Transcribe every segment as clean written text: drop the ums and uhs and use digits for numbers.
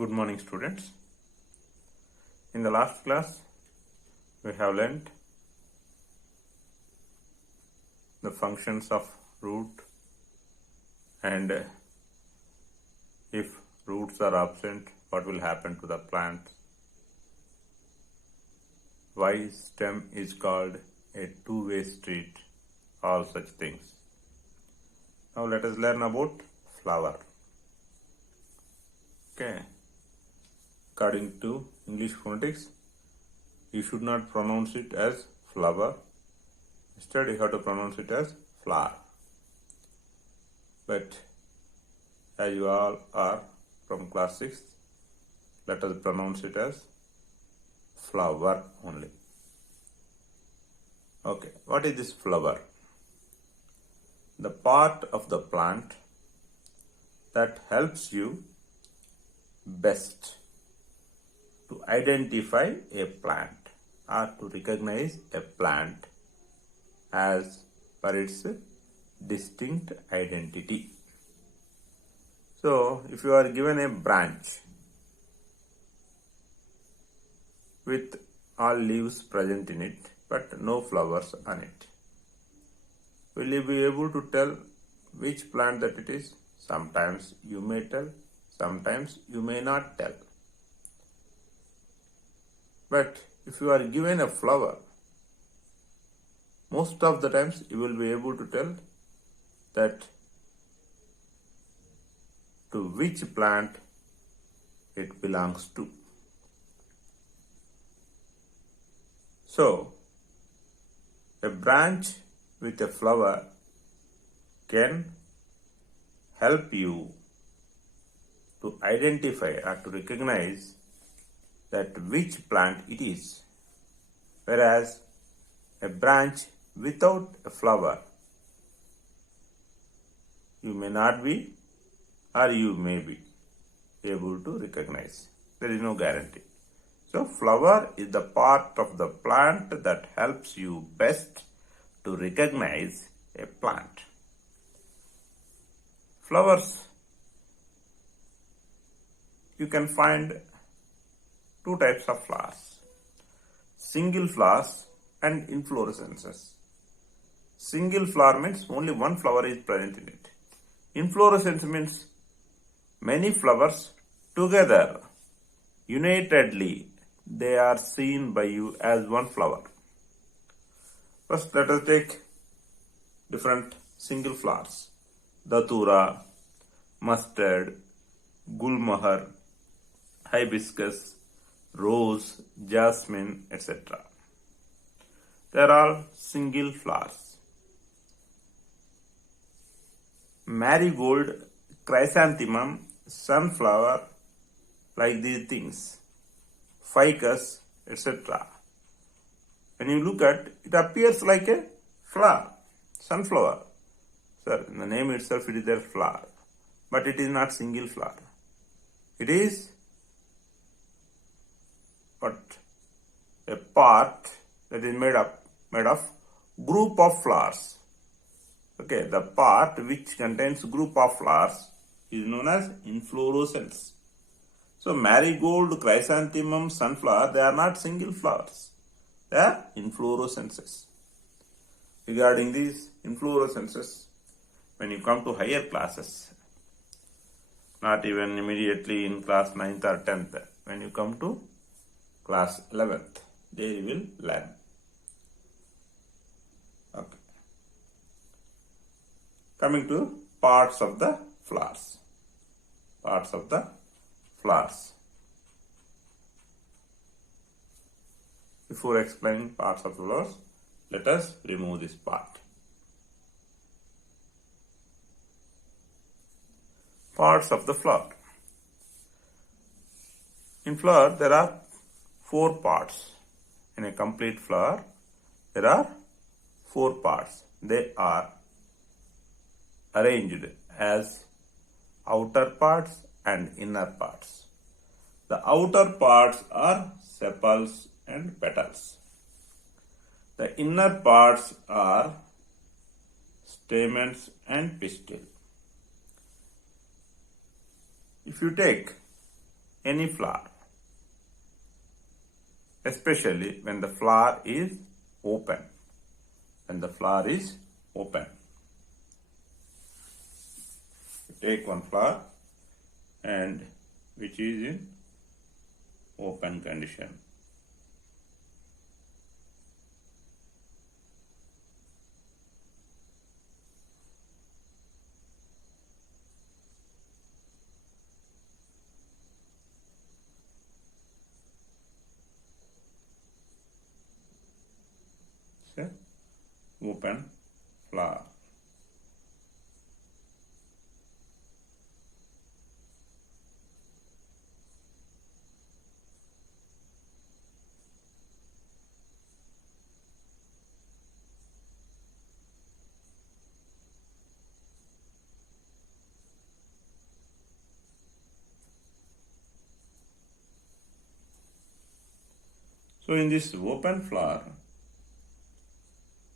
Good morning, students. In the last class, we have learnt the functions of root and if roots are absent, what will happen to the plant, why stem is called a two-way street, all such things. Now let us learn about flower. Okay. According to English phonetics, you should not pronounce it as flower. Instead, you have to pronounce it as flower. But as you all are from class 6, let us pronounce it as flower only. Okay, what is this flower? The part of the plant that helps you best to identify a plant or to recognize a plant as per its distinct identity. So, if you are given a branch with all leaves present in it but no flowers on it, will you be able to tell which plant that it is? Sometimes you may tell, sometimes you may not tell. But if you are given a flower, most of the times you will be able to tell that to which plant it belongs to. So, a branch with a flower can help you to identify or to recognize that which plant it is, whereas a branch without a flower, you may not be or you may be able to recognize. There is no guarantee. So, flower is the part of the plant that helps you best to recognize a plant. Flowers, you can find two types of flowers: single flowers and inflorescences. Single flower means only one flower is present in it. Inflorescence means many flowers together, unitedly, they are seen by you as one flower. First, let us take different single flowers: datura, mustard, gulmohar, hibiscus, rose, jasmine, etc. They are all single flowers. Marigold, chrysanthemum, sunflower, like these things, ficus, etc. When you look at it, appears like a flower, sunflower. Sir, in the name itself it is their flower, but it is not single flower. It is but a part that is made of group of flowers. Okay, the part which contains group of flowers is known as inflorescence. So, marigold, chrysanthemum, sunflower, they are not single flowers. They are inflorescences. Regarding these inflorescences, when you come to higher classes, not even immediately in class 9th or 10th, when you come to class 11th, there you will learn. Okay. Coming to parts of the flowers. Parts of the flowers. Before explaining parts of the flowers, let us remove this part. Parts of the flower. In flower, there are 4 parts. In a complete flower, there are 4 parts. They are arranged as outer parts and inner parts. The outer parts are sepals and petals. The inner parts are stamens and pistil. If you take any flower, especially when the flower is open. When the flower is open. Take one flower and which is in open condition. See? Open flower. So in this open flower,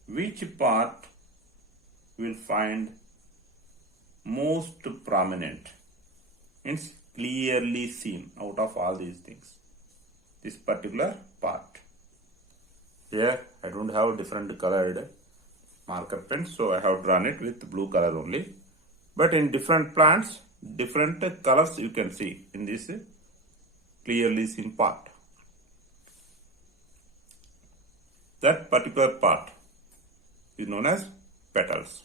which part will find most prominent, means clearly seen out of all these things? This particular part. Here I don't have different colored marker pens, so I have drawn it with blue color only. But in different plants, different colors you can see in this clearly seen part. That particular part is known as petals.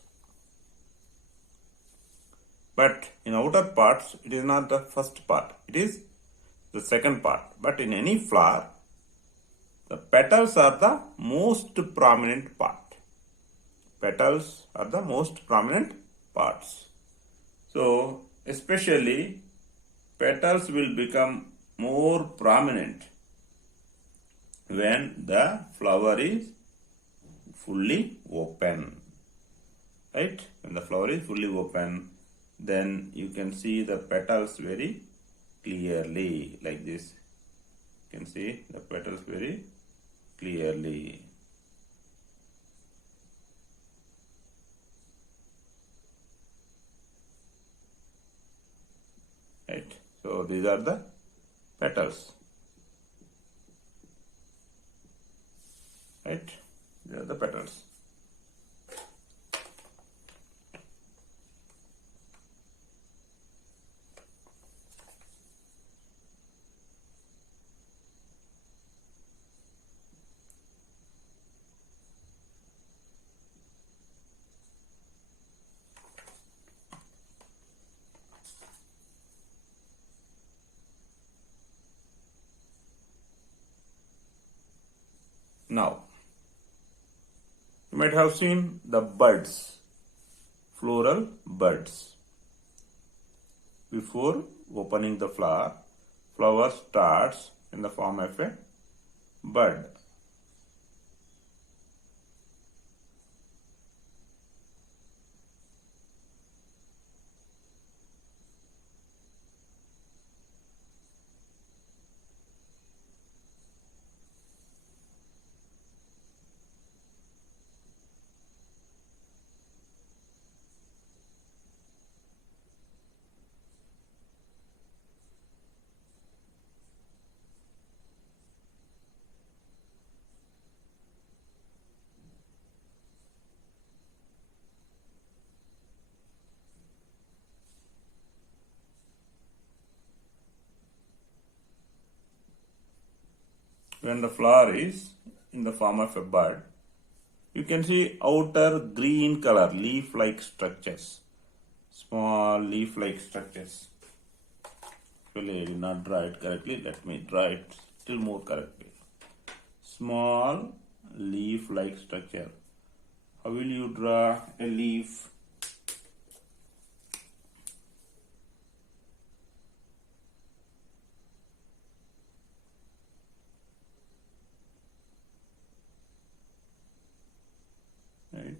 But in outer parts, it is not the first part, it is the second part. But in any flower, the petals are the most prominent part. Petals are the most prominent parts. So, especially petals will become more prominent when the flower is fully open. Right? When the flower is fully open, then you can see the petals very clearly, like this. You can see the petals very clearly. Right? So these are the petals. Right? These are the petals. Now, you might have seen the buds, floral buds. Before opening the flower, flower starts in the form of a bud. When the flower is in the form of a bud, you can see outer green color leaf-like structures, small leaf-like structures. Actually, I did not draw it correctly. Let me draw it still more correctly. Small leaf-like structure. How will you draw a leaf? Right?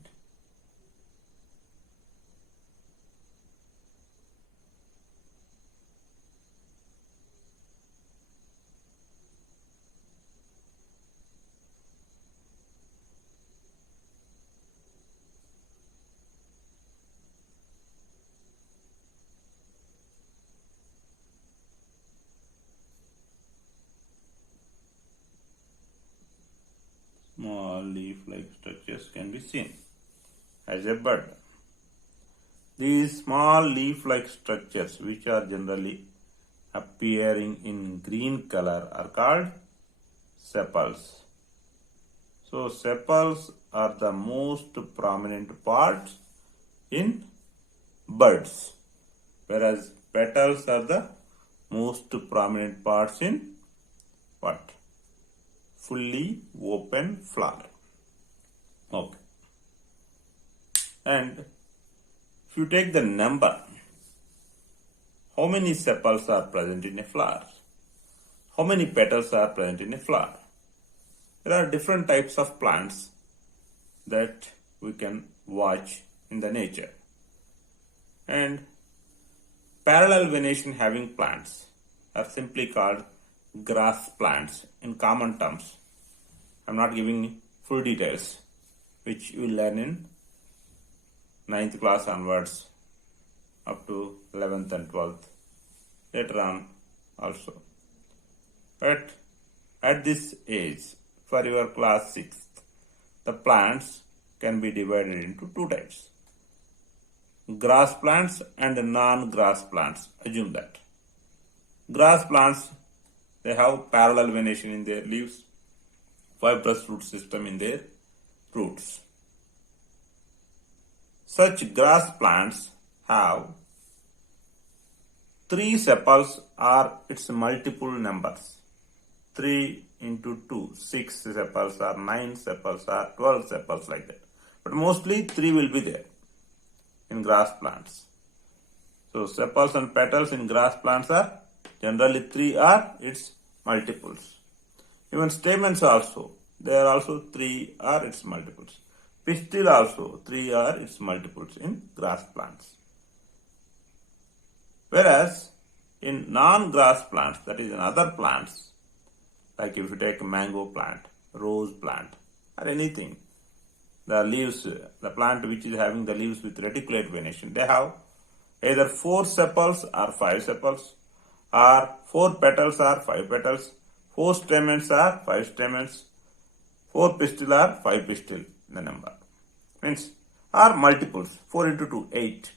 structures can be seen as a bud. These small leaf-like structures, which are generally appearing in green color, are called sepals. So sepals are the most prominent parts in buds, whereas petals are the most prominent parts in what? Fully open flower. Okay. And if you take the number, how many sepals are present in a flower? How many petals are present in a flower? There are different types of plants that we can watch in the nature. And parallel venation having plants are simply called grass plants in common terms. I am not giving full details, which you will learn in 9th class onwards up to 11th and 12th, later on also. But at this age, for your class 6th, the plants can be divided into two types: grass plants and non-grass plants. Assume that. Grass plants, they have parallel venation in their leaves, fibrous root system in their roots. Such grass plants have 3 sepals or its multiple numbers. 3 into 2, 6 sepals or 9 sepals or 12 sepals, like that. But mostly 3 will be there in grass plants. So sepals and petals in grass plants are generally 3 or its multiples. Even stamens also, they are also 3 or its multiples. Pistil also 3 or its multiples in grass plants. Whereas in non-grass plants, that is in other plants, like if you take a mango plant, rose plant, or anything, the leaves, the plant which is having the leaves with reticulate venation, they have either 4 sepals or 5 sepals, or 4 petals or 5 petals, 4 stamens or 5 stamens, 4 pistil or 5 pistil, the number. Means, or multiples, 4 into 2, 8,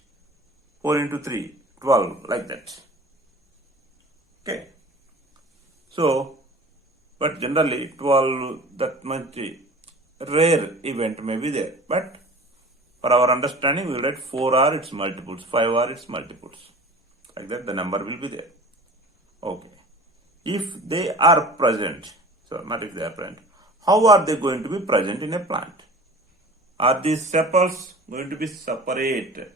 4 into 3, 12, like that. Okay. So, but generally 12, that much rare event may be there. But for our understanding, we will write 4 are its multiples, 5 are its multiples. Like that, the number will be there. Okay. If they are present, so not if they are present, how are they going to be present in a plant? Are these sepals going to be separate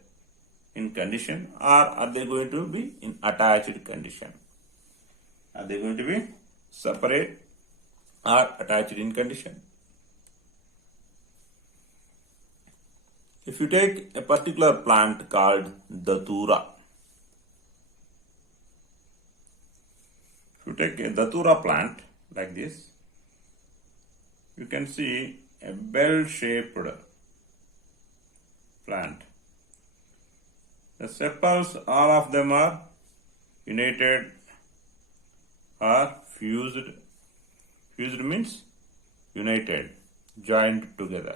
in condition, or are they going to be in attached condition? Are they going to be separate or attached in condition? If you take a particular plant called datura, if you take a datura plant like this, you can see a bell-shaped plant. The sepals, all of them are united or fused. Fused means united, joined together.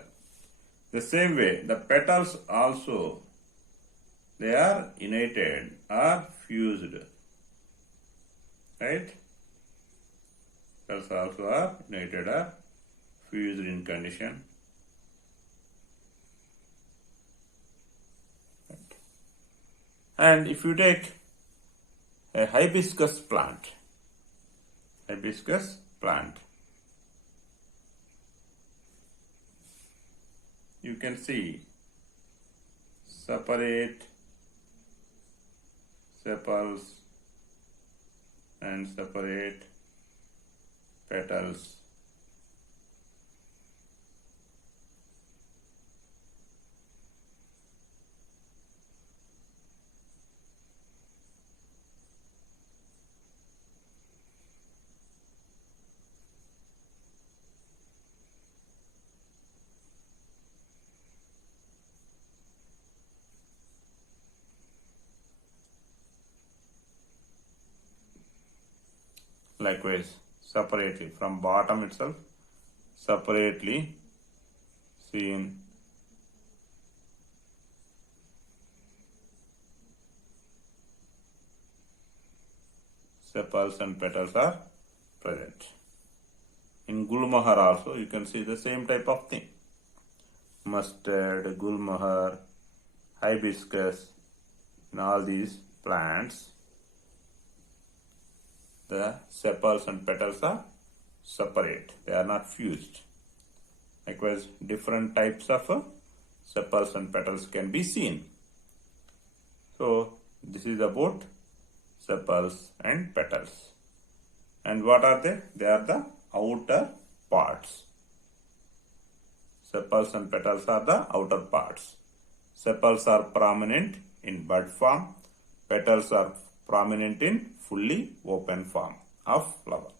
The same way, the petals also, they are united or fused. Right? Petals also are united or fused in condition. And if you take a hibiscus plant, you can see separate sepals and separate petals. Likewise, separately from bottom itself, separately seen. Sepals and petals are present. In gulmohar also you can see the same type of thing. Mustard, gulmohar, hibiscus, in all these plants, the sepals and petals are separate. They are not fused. Likewise, different types of sepals and petals can be seen. So, this is about sepals and petals. And what are they? They are the outer parts. Sepals and petals are the outer parts. Sepals are prominent in bud form. Petals are prominent in fully open form of flower.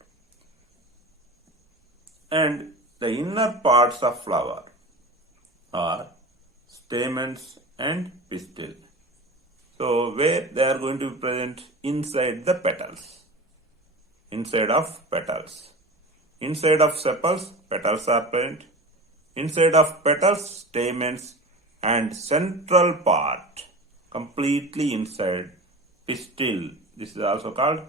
And the inner parts of flower are stamens and pistil. So, where they are going to be present? Inside the petals. Inside of petals. Inside of sepals, petals are present. Inside of petals, stamens, and central part, completely inside, pistil, this is also called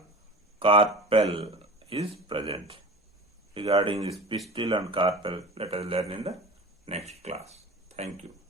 carpel, is present. Regarding this pistil and carpel, let us learn in the next class. Thank you.